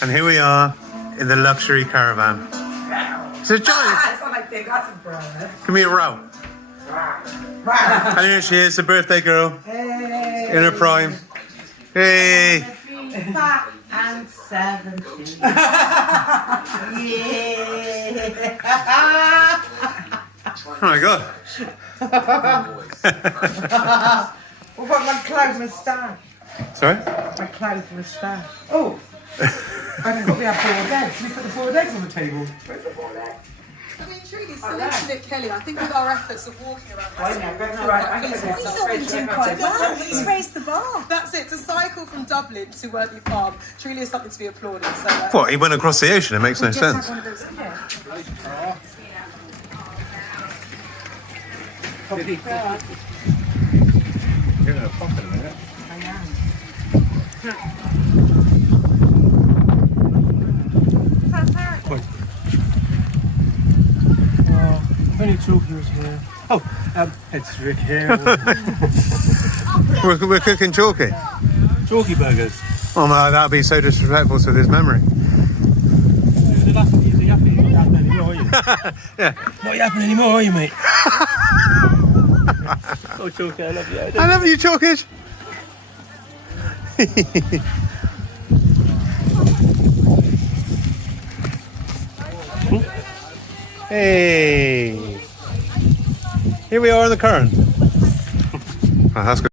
And here we are in the luxury caravan. So Johnny, It's not like that's a brother. give me a row. And here she is, the birthday girl, Hey. in her prime. Hey! Fat and 70. Yeah. Oh my god. What about my cloud moustache? Sorry? My cloud moustache. Oh! I forgot we have boiled eggs. Can we put the boiled eggs on the table? Where's the boiled egg? I mean, truly, salute to Nick Kelly. I think with our efforts of walking around, He's doing quite well. He's raised the bar. That's it. To cycle from Dublin to Worthy Farm truly is something to be applauded. So, What, he went across the ocean? It makes no just sense. have one of those. You're going to pop in a minute. Only chalkys here. Oh, it's Rick here. We're cooking chalky. Chalky burgers. Oh no, that would be so disrespectful to his memory. You're not yapping anymore, are you? Yeah. Not yapping anymore, are you, mate? Oh, Chalky, I love you. I love you, Chalkage. Hey. Here we are in the current. Oh, that's good.